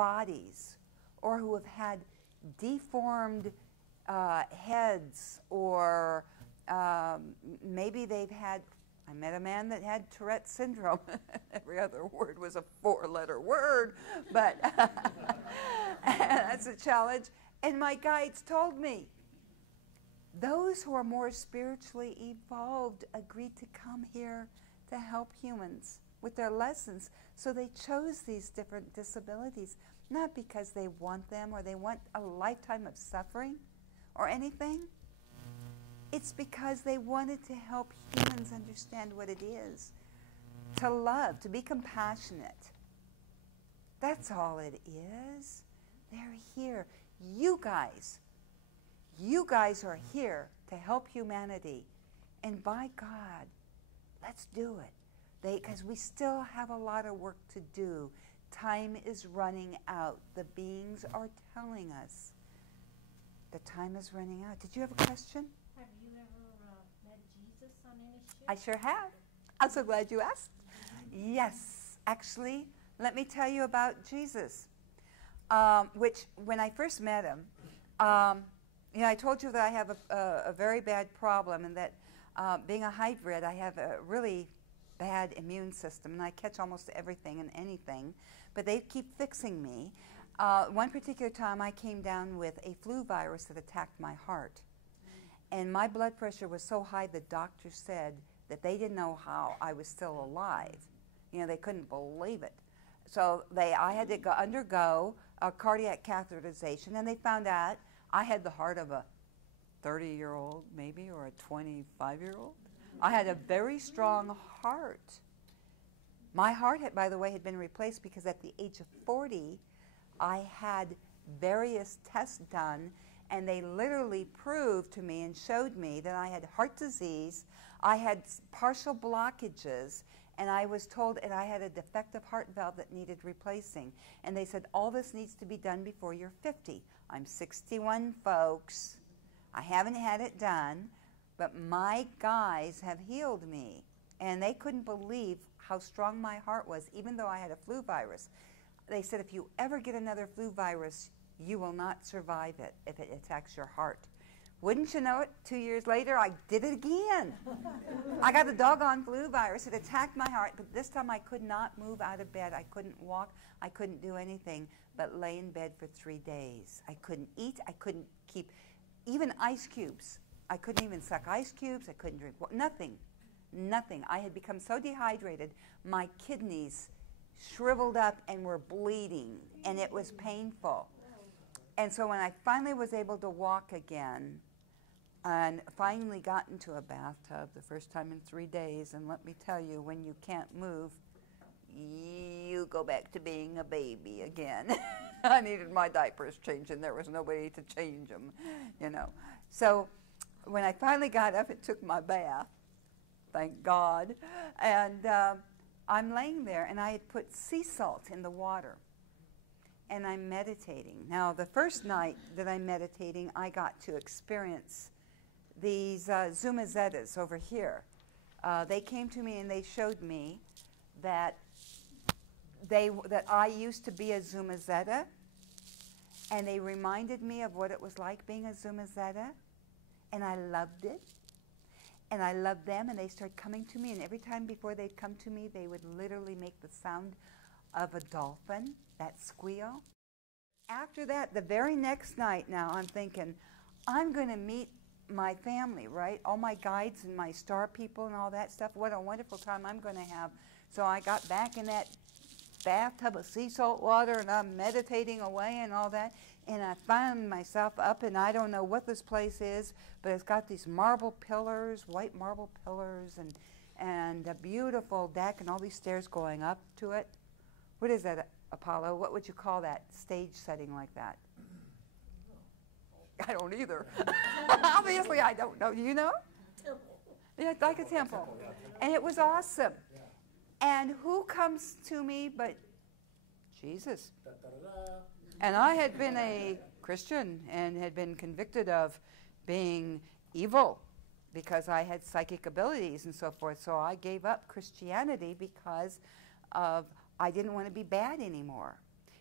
bodies, or who have had deformed heads, or maybe they've had, I met a man that had Tourette's syndrome. Every other word was a 4-letter word, but that's a challenge. And my guides told me, those who are more spiritually evolved agreed to come here to help humans with their lessons. So they chose these different disabilities, not because they want them or they want a lifetime of suffering or anything. It's because they wanted to help humans understand what it is to love, to be compassionate. That's all it is. They're here. You guys are here to help humanity. And by God, let's do it. Because we still have a lot of work to do. Time is running out. The beings are telling us the time is running out. Did you have a question? Have you ever met Jesus on any ship? I sure have. I'm so glad you asked. Yes, actually, let me tell you about Jesus. Which, when I first met him, you know, I told you that I have a very bad problem, and that being a hybrid, I have a really bad immune system, and I catch almost everything and anything, but they keep fixing me. One particular time I came down with a flu virus that attacked my heart. And my blood pressure was so high the doctor said that they didn't know how I was still alive. You know, they couldn't believe it. So I had to undergo a cardiac catheterization, and they found out I had the heart of a 30-year-old maybe, or a 25-year-old. I had a very strong heart. My heart, by the way, had been replaced because at the age of 40, I had various tests done, and they literally proved to me and showed me that I had heart disease, I had partial blockages, and I was told that I had a defective heart valve that needed replacing. And they said, all this needs to be done before you're 50. I'm 61, folks. I haven't had it done, but my guys have healed me. And they couldn't believe how strong my heart was, even though I had a flu virus. They said, if you ever get another flu virus, you will not survive it if it attacks your heart. Wouldn't you know it, 2 years later, I did it again. I got the doggone flu virus. It attacked my heart, but this time I could not move out of bed. I couldn't walk. I couldn't do anything but lay in bed for 3 days. I couldn't eat. I couldn't keep even ice cubes. I couldn't even suck ice cubes. I couldn't drink water. Nothing. Nothing. I had become so dehydrated, my kidneys shriveled up and were bleeding, and it was painful. And so when I finally was able to walk again, and finally got into a bathtub the first time in 3 days, and let me tell you, when you can't move, you go back to being a baby again. I needed my diapers changed, and there was nobody to change them, you know. So when I finally got up and took my bath, thank God, and I'm laying there, and I had put sea salt in the water, and I'm meditating. Now, the first night that I'm meditating, I got to experience these Zumazettas over here. They came to me and they showed me that I used to be a Zumazetta, and they reminded me of what it was like being a Zumazetta, and I loved it. And I loved them, and they started coming to me, and every time before they'd come to me, they would literally make the sound of a dolphin, that squeal. After that, the very next night now, I'm thinking, I'm going to meet my family, right? All my guides and my star people and all that stuff. What a wonderful time I'm going to have. So I got back in that bathtub of sea salt water, and I'm meditating away and all that. And I found myself up, and I don't know what this place is, but it's got these marble pillars, white marble pillars, and a beautiful deck, and all these stairs going up to it. What is that, Apollo? What would you call that stage setting like that? I don't either. Obviously, I don't know. Do you know? Temple. Yeah, it's like a temple. And it was awesome. And who comes to me but Jesus? And I had been a Christian and had been convicted of being evil because I had psychic abilities and so forth. So I gave up Christianity because of I didn't want to be bad anymore.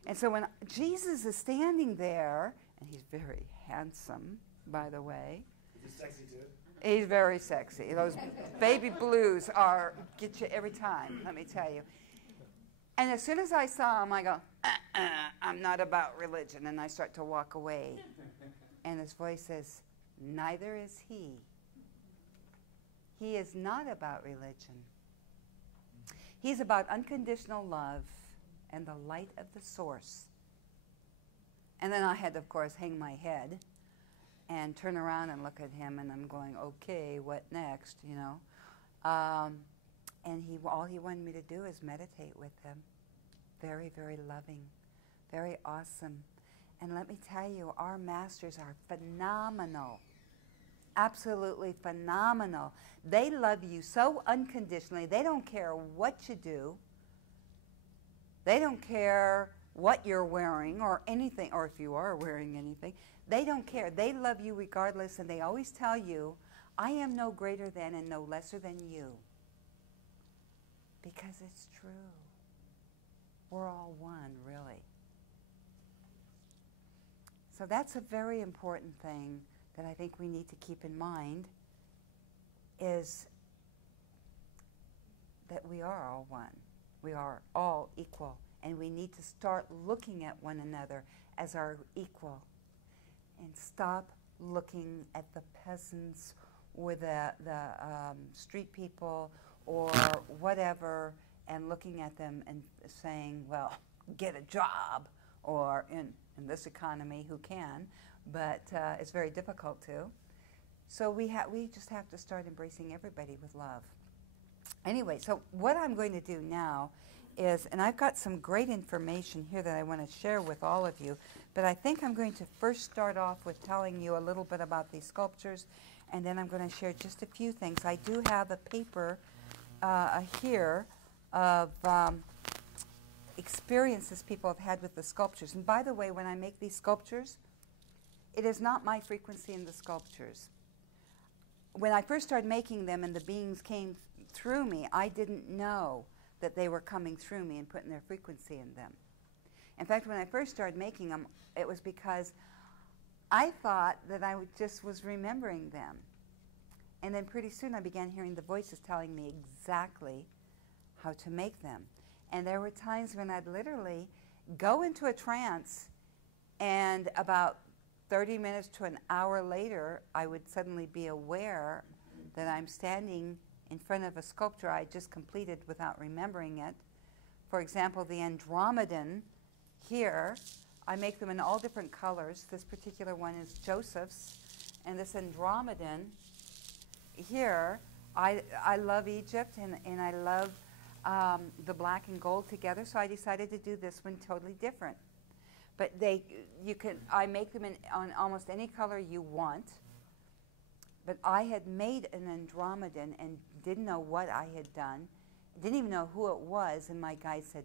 And so when Jesus is standing there, and he's very handsome, by the way. Is he sexy too? He's very sexy. Those baby blues get you every time, let me tell you. And as soon as I saw him, I go, I'm not about religion. And I start to walk away. And his voice says, neither is he. He is not about religion. He's about unconditional love and the light of the source. And then I had to, of course, hang my head and turn around and look at him, and I'm going, okay, what next, you know? And all he wanted me to do is meditate with him. Very, very loving, very awesome. And let me tell you, our masters are phenomenal, absolutely phenomenal. They love you so unconditionally. They don't care what you do. They don't care what you're wearing or anything, or if you are wearing anything. They don't care. They love you regardless, and they always tell you, I am no greater than and no lesser than you. Because it's true. We're all one, really. So that's a very important thing that I think we need to keep in mind, is that we are all one. We are all equal, and we need to start looking at one another as our equal, and stop looking at the peasants or the street people or whatever, and looking at them and saying, well, get a job, or in this economy, who can, but it's very difficult to. So we just have to start embracing everybody with love. Anyway, so what I'm going to do now is, and I've got some great information here that I want to share with all of you, but I think I'm going to first start off with telling you a little bit about these sculptures, and then I'm going to share just a few things. I do have a paper here of experiences people have had with the sculptures. And by the way, when I make these sculptures, it is not my frequency in the sculptures. When I first started making them and the beings came through me, I didn't know that they were coming through me and putting their frequency in them. In fact, when I first started making them, it was because I thought that I just was remembering them. And then pretty soon I began hearing the voices telling me exactly how to make them. And there were times when I'd literally go into a trance, and about 30 minutes to an hour later, I would suddenly be aware that I'm standing in front of a sculpture I just completed without remembering it. For example, the Andromedan here, I make them in all different colors. This particular one is Joseph's, and this Andromedan here, I love Egypt, and I love the black and gold together, so I decided to do this one totally different. But I make them on almost any color you want. But I had made an Andromedan and didn't know what I had done, didn't even know who it was, and my guide said,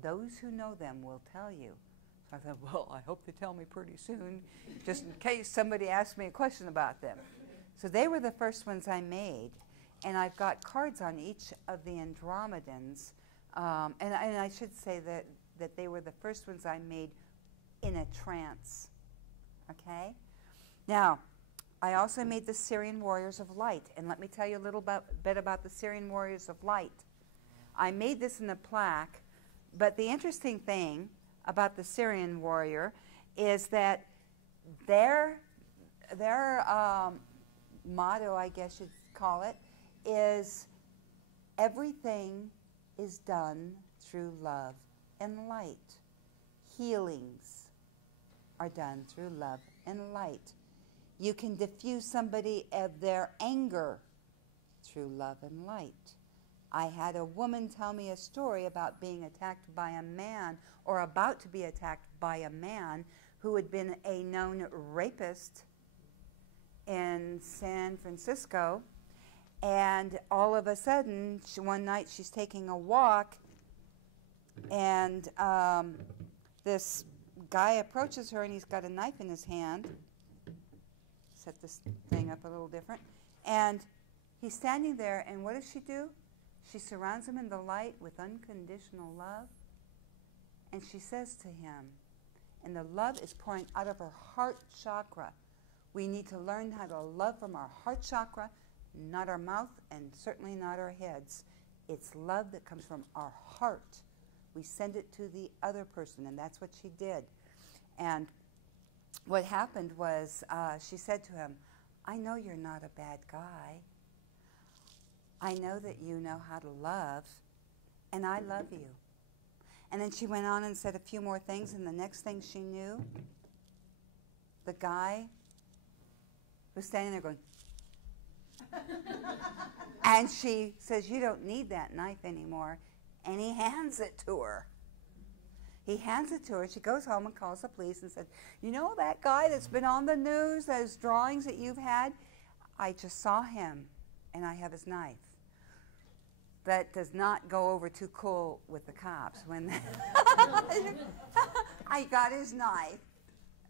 those who know them will tell you. So I thought, well, I hope they tell me pretty soon, just in case somebody asks me a question about them. So they were the first ones I made, and I've got cards on each of the Andromedans, and I should say that they were the first ones I made in a trance, okay? Now, I also made the Syrian Warriors of Light, and let me tell you a little bit about the Syrian Warriors of Light. I made this in a plaque, but the interesting thing about the Syrian warrior is that their motto, I guess you'd call it, is everything is done through love and light. Healings are done through love and light. You can diffuse somebody of their anger through love and light. I had a woman tell me a story about being attacked by a man, or about to be attacked by a man who had been a known rapist in San Francisco. And all of a sudden, one night she's taking a walk, and this guy approaches her, and he's got a knife in his hand. Set this thing up a little different. And he's standing there, and what does she do? She surrounds him in the light with unconditional love, And she says to him, and the love is pouring out of her heart chakra. We need to learn how to love from our heart chakra, not our mouth, and certainly not our heads. It's love that comes from our heart. We send it to the other person, and that's what she did. And what happened was she said to him, I know you're not a bad guy. I know that you know how to love, and I love you. And then she went on and said a few more things, and the next thing she knew, the guy was standing there going, and she says, you don't need that knife anymore. And he hands it to her. He hands it to her. She goes home and calls the police and said, you know that guy that's been on the news, those drawings that you've had? I just saw him, and I have his knife. That does not go over too cool with the cops. When I got his knife.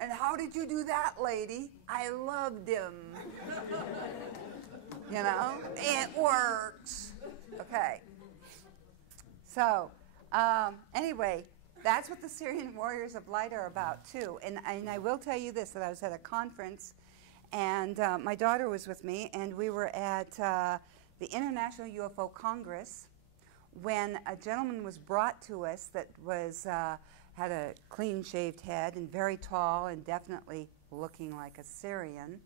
And how did you do that, lady? I loved him. You know, it works. Okay. So, anyway, that's what the Syrian Warriors of Light are about, too. And I will tell you this, that I was at a conference, and my daughter was with me, and we were at the International UFO Congress when a gentleman was brought to us that was had a clean-shaved head and very tall and definitely looking like a Syrian,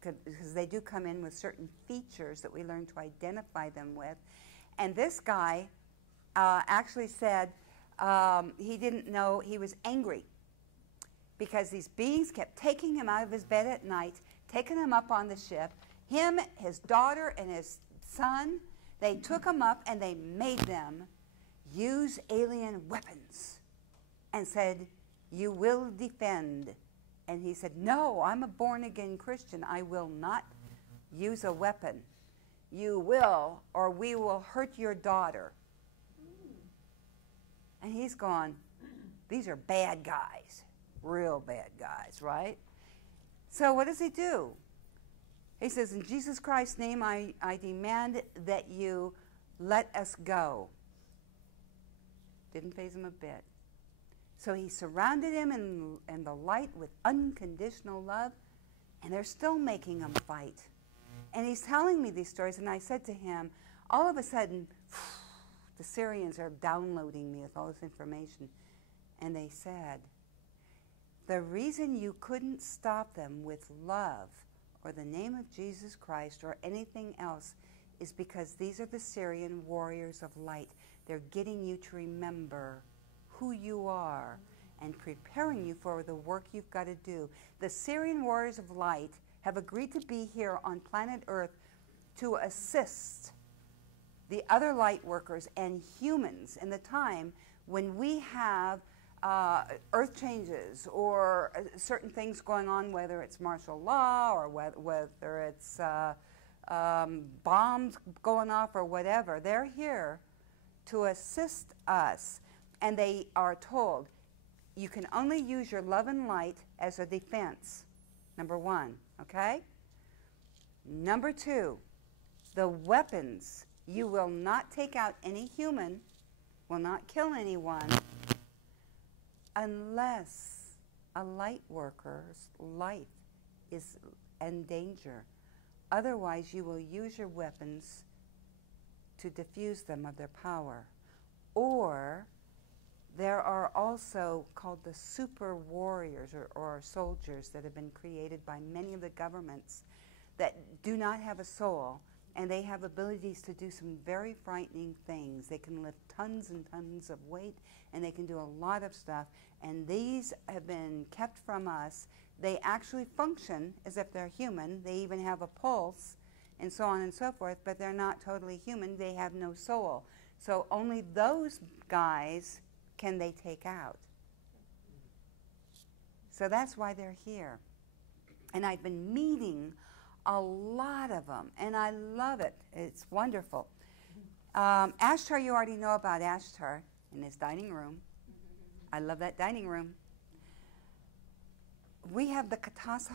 because they do come in with certain features that we learn to identify them with. And this guy actually said he didn't know, he was angry because these beings kept taking him out of his bed at night, taking him up on the ship. Him, his daughter, and his son, they took him up and they made them use alien weapons and said, you will defend. And he said, no, I'm a born-again Christian. I will not use a weapon. You will, or we will hurt your daughter. And he's gone, these are bad guys, real bad guys, right? So what does he do? He says, in Jesus Christ's name, I demand that you let us go. Didn't faze him a bit. So he surrounded him in the light with unconditional love, and they're still making him fight. And he's telling me these stories, and I said to him, all of a sudden, the Syrians are downloading me with all this information. And they said, the reason you couldn't stop them with love or the name of Jesus Christ or anything else is because these are the Syrian warriors of light. They're getting you to remember who you are and preparing you for the work you've got to do. The Syrian warriors of light have agreed to be here on planet Earth to assist the other light workers and humans in the time when we have earth changes or certain things going on, whether it's martial law or whether it's bombs going off or whatever. They're here to assist us, and they are told you can only use your love and light as a defense, number one, okay? Number two, the weapons, you will not take out any human, will not kill anyone, unless a light worker's life is in danger. Otherwise, you will use your weapons to diffuse them of their power. Or there are also called the super warriors or soldiers that have been created by many of the governments that do not have a soul, and they have abilities to do some very frightening things. They can lift tons and tons of weight, and they can do a lot of stuff, and these have been kept from us. They actually function as if they're human. They even have a pulse and so on and so forth, but they're not totally human. They have no soul. So only those guys can they take out. So that's why they're here. And I've been meeting a lot of them, and I love it. It's wonderful. Ashtar, you already know about Ashtar in his dining room. I love that dining room. We have the Katasa